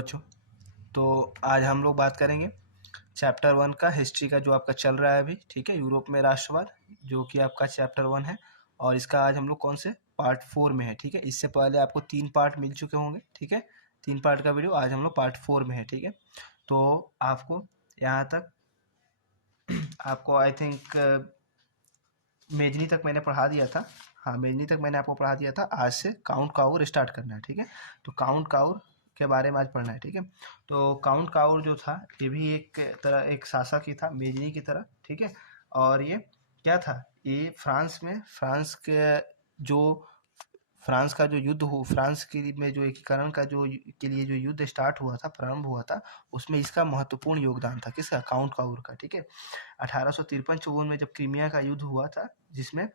बच्चों, तो आज हम लोग बात करेंगे चैप्टर 1 का, हिस्ट्री का, जो आपका चल रहा है अभी। ठीक है, यूरोप में राष्ट्रवाद, जो कि आपका चैप्टर 1 है। और इसका आज हम लोग कौन से पार्ट 4 में है। ठीक है, इससे पहले आपको 3 पार्ट मिल चुके होंगे। ठीक है, 3 पार्ट का वीडियो, आज हम लोग पार्ट 4 में है। ठीक है, तो आपको यहाँ तक आपको आई थिंक मेजनी तक मैंने पढ़ा दिया था। हाँ, मेजनी तक मैंने आपको पढ़ा दिया था। आज से काउंट काउर स्टार्ट करना है। ठीक है, तो काउंट काउर के बारे में आज पढ़ना है। ठीक है, तो काउंट काउर जो था, ये भी एक शासक ही था, मेजनी की तरह। ठीक है, और ये क्या था, ये फ्रांस का जो युद्ध हो, फ्रांस के में जो एकीकरण का जो के लिए जो युद्ध स्टार्ट हुआ था, प्रारंभ हुआ था, उसमें इसका महत्वपूर्ण योगदान था। किसका? काउंट काउर का। ठीक है, 1853-54 में जब क्रीमिया का युद्ध हुआ था, जिसमें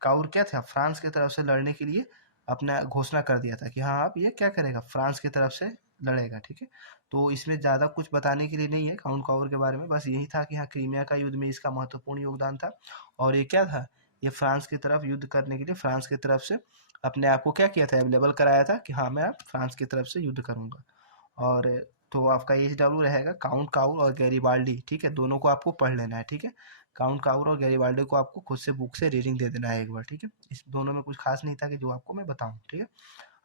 काउर क्या था, फ्रांस की तरफ से लड़ने के लिए अपना घोषणा कर दिया था कि हाँ, आप ये क्या करेगा, फ्रांस की तरफ से लड़ेगा। ठीक है, तो इसमें ज़्यादा कुछ बताने के लिए नहीं है काउंट काउर के बारे में, बस यही था कि हाँ, क्रीमिया का युद्ध में इसका महत्वपूर्ण योगदान था। और ये क्या था, ये फ्रांस की तरफ युद्ध करने के लिए फ्रांस की तरफ से अपने आप को क्या किया था, अवेलेबल कराया था कि हाँ, मैं अब फ्रांस की तरफ से युद्ध करूँगा। और तो आपका HW रहेगा काउंट काउर और गैरीबाल्डी। ठीक है, दोनों को आपको पढ़ लेना है। ठीक है, काउंट काउर और गैरीबाल्डी को आपको खुद से बुक से रीडिंग दे देना है एक बार। ठीक है, इस दोनों में कुछ खास नहीं था कि जो आपको मैं बताऊं। ठीक है,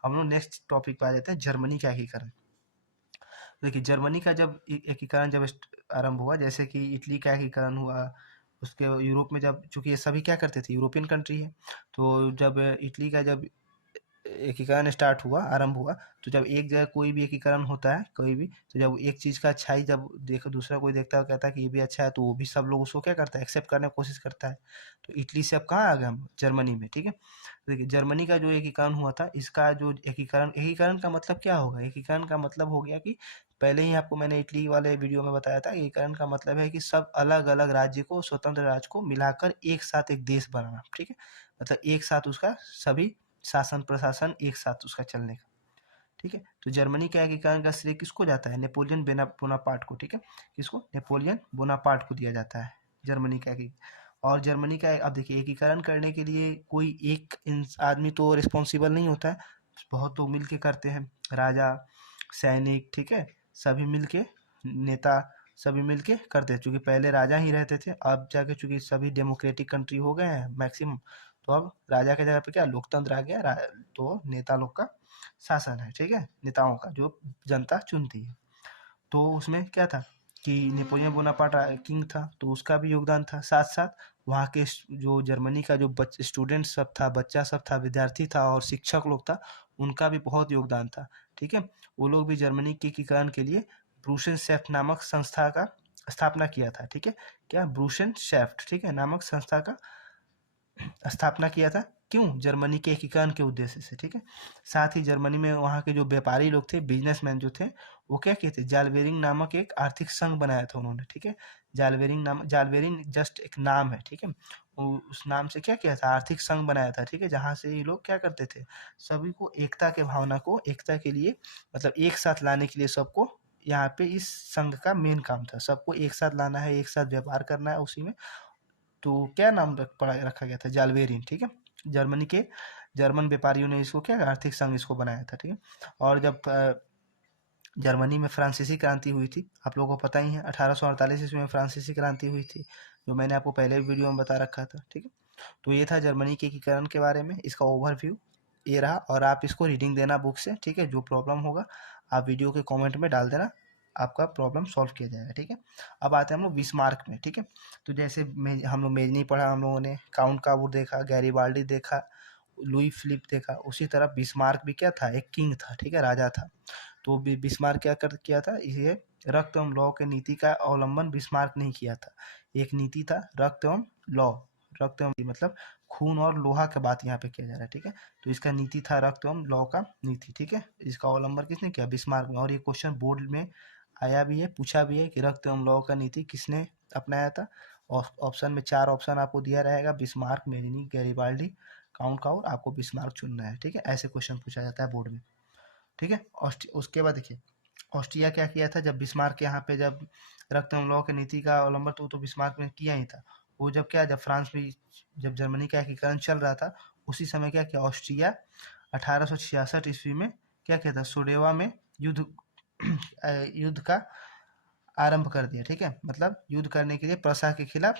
हम लोग नेक्स्ट टॉपिक पे आ जाते हैं, जर्मनी का एकीकरण। देखिए, जर्मनी का जब एकीकरण जब आरंभ हुआ, जैसे कि इटली का एकीकरण हुआ, उसके यूरोप में जब, चूंकि ये सभी क्या करते थे, यूरोपियन कंट्री है, तो जब इटली का जब एकीकरण स्टार्ट हुआ, आरंभ हुआ, तो जब एक जगह कोई भी एकीकरण होता है, कोई भी, तो जब एक चीज़ का अच्छाई जब देखो दूसरा कोई देखता है, कहता है कि ये भी अच्छा है, तो वो भी सब लोग उसको क्या करता है, एक्सेप्ट करने की कोशिश करता है। तो इटली से अब कहाँ आ गए हम, जर्मनी में। ठीक है, देखिए, जर्मनी का जो एकीकरण हुआ था, इसका जो एकीकरण का मतलब क्या होगा, एकीकरण का मतलब हो गया कि पहले ही आपको मैंने इटली वाले वीडियो में बताया था, एकीकरण का मतलब है कि सब अलग अलग राज्य को, स्वतंत्र राज्य को मिलाकर एक साथ एक देश बनाना। ठीक है, मतलब एक साथ उसका सभी शासन प्रशासन एक साथ उसका चलने का। ठीक है, तो जर्मनी का एकीकरण का श्रेय किसको जाता है, नेपोलियन बोनापार्ट को। ठीक है, किसको, नेपोलियन बोनापार्ट को दिया जाता है जर्मनी का और जर्मनी का, अब देखिए, एकीकरण करने के लिए कोई एक आदमी तो रिस्पॉन्सिबल नहीं होता है, बहुत लोग मिलके करते हैं, राजा, सैनिक, ठीक है, सभी मिलके, नेता, सभी मिलके करते हैं। चूंकि पहले राजा ही रहते थे, अब जाके चूंकि सभी डेमोक्रेटिक कंट्री हो गए हैं मैक्सिमम, तो अब राजा की जगह पे क्या, लोकतंत्र आ गया, तो नेता लोग का शासन है। ठीक है, नेताओं का, जो जनता चुनती है। तो उसमें क्या था कि नेपोलियन बोनापार्ट किंग था, तो उसका भी योगदान था। साथ साथ वहाँ के जो जर्मनी का जो स्टूडेंट सब था, बच्चा सब था, विद्यार्थी था और शिक्षक लोग था, उनका भी बहुत योगदान था। ठीक है, वो लोग भी जर्मनी के एकीकरण के लिए ब्रूसेन सेफ्ट नामक संस्था का स्थापना किया था। ठीक है, क्या, ब्रूसेन सेफ्ट, ठीक है, नामक संस्था का स्थापना किया था। क्यों? जर्मनी के एकीकरण के उद्देश्य से। ठीक है, साथ ही जर्मनी में वहाँ के जो व्यापारी लोग थे, बिजनेसमैन जो थे, वो क्या किए थे, जालबेरिंग नामक एक आर्थिक संघ बनाया था उन्होंने। ठीक है, जालबेरिंग जस्ट एक नाम है। ठीक है, उस नाम से क्या किया था, आर्थिक संघ बनाया था। ठीक है, जहाँ से ये लोग क्या करते थे, सभी को एकता के भावना को, एकता के लिए, मतलब एक साथ लाने के लिए सबको, यहाँ पे इस संघ का मेन काम था, सबको एक साथ लाना है, एक साथ व्यापार करना है उसी में। तो क्या नाम रखा गया था, जालबेरिन। ठीक है, जर्मनी के जर्मन व्यापारियों ने इसको क्या, आर्थिक संघ इसको बनाया था। ठीक है, और जब जर्मनी में फ्रांसीसी क्रांति हुई थी, आप लोगों को पता ही है, 1848 ईस्वी में फ्रांसीसी क्रांति हुई थी, जो मैंने आपको पहले वीडियो में बता रखा था। ठीक है, तो ये था जर्मनी के एकीकरण के बारे में, इसका ओवरव्यू ये रहा, और आप इसको रीडिंग देना बुक से। ठीक है, जो प्रॉब्लम होगा आप वीडियो के कमेंट में डाल देना, आपका प्रॉब्लम सॉल्व किया जाएगा। ठीक है, अब आते हैं हम लोग बिस्मार्क में। ठीक है, तो जैसे हम लोग मेजनी पढ़ा, हम लोगों ने काउंट काबूर देखा, गैरीबाल्डी देखा, लुई फिलिप देखा, उसी तरह बिस्मार्क भी क्या था, एक किंग था। ठीक है, राजा था। तो बिस्मार्क क्या किया था, इसे रक्त एवं लॉ के नीति का अवलंबन बिस्मार्क नहीं किया था। एक नीति था, रक्त एवं लॉ, रक्त एवं मतलब खून और लोहा की बात यहाँ पे किया जा रहा है। ठीक है, तो इसका नीति था रक्त एवं लॉ का नीति। ठीक है, इसका अवलंबन किसने किया, बिस्मार्क ने। और ये क्वेश्चन बोर्ड में आया भी है, पूछा भी है कि रक्त एवं लॉ का नीति किसने अपनाया था। और ऑप्शन में 4 ऑप्शन आपको दिया रहेगा, Bismarck, Mazzini, Garibaldi, count Cavour, आपको बिस्मार्क चुनना है। ठीक है, ऐसे क्वेश्चन पूछा जाता है बोर्ड में। ठीक है, उसके बाद देखिए, ऑस्ट्रिया क्या किया था, जब बिस्मार्क यहाँ पे जब रक्त एवं लॉ की नीति का अवलंबन, तो बिस्मार्क ने किया ही था। वो जब क्या, जब फ्रांस में, जब जर्मनी का एकीकरण चल रहा था, उसी समय क्या किया, ऑस्ट्रिया 1866 ईस्वी में क्या किया था, सुडेवा में युद्ध युद्ध का आरंभ कर दिया, ठीक है, मतलब युद्ध करने के लिए प्रसा के खिलाफ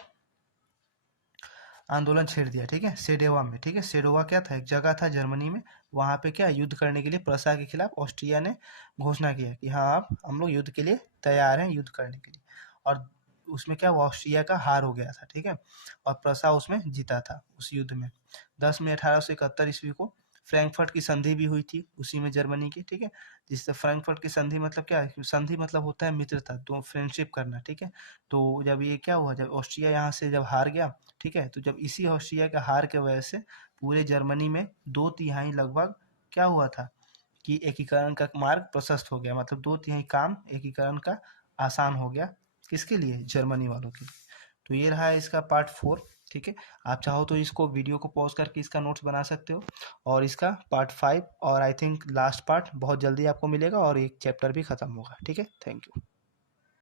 आंदोलन छेड़ दिया, ठीक है, सेडोवा में, ठीक है। सेडोवा क्या था, एक जगह था जर्मनी में, वहां पे क्या युद्ध करने के लिए प्रसा के खिलाफ ऑस्ट्रिया ने घोषणा किया कि हाँ आप हम लोग युद्ध के लिए तैयार हैं, युद्ध करने के लिए। और उसमें क्या हुआ, ऑस्ट्रिया का हार हो गया था, ठीक है, और प्रसा उसमें जीता था उस युद्ध में। 10 मई 1871 ईस्वी को फ्रैंकफर्ट की संधि भी हुई थी उसी में, जर्मनी की, ठीक है। जिससे फ्रैंकफर्ट की संधि मतलब क्या है, संधि मतलब होता है मित्रता, तो फ्रेंडशिप करना, ठीक है। तो जब ये क्या हुआ, जब ऑस्ट्रिया यहाँ से जब हार गया, ठीक है, तो जब इसी ऑस्ट्रिया के हार के वजह से पूरे जर्मनी में 2/3 लगभग क्या हुआ था कि एकीकरण का मार्ग प्रशस्त हो गया, मतलब 2/3 काम एकीकरण का आसान हो गया, किसके लिए, जर्मनी वालों के लिए। तो ये रहा है इसका पार्ट 4, ठीक है। आप चाहो तो इसको वीडियो को पॉज करके इसका नोट्स बना सकते हो, और इसका पार्ट 5 और आई थिंक लास्ट पार्ट बहुत जल्दी आपको मिलेगा, और एक चैप्टर भी खत्म होगा, ठीक है। Thank you.